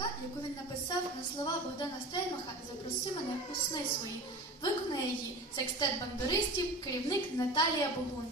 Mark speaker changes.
Speaker 1: музика, яку він написав на слова Богдана Стельмаха Запроси мене у сни свої. Виконає її секстет бандуристів, керівник Наталія Богун.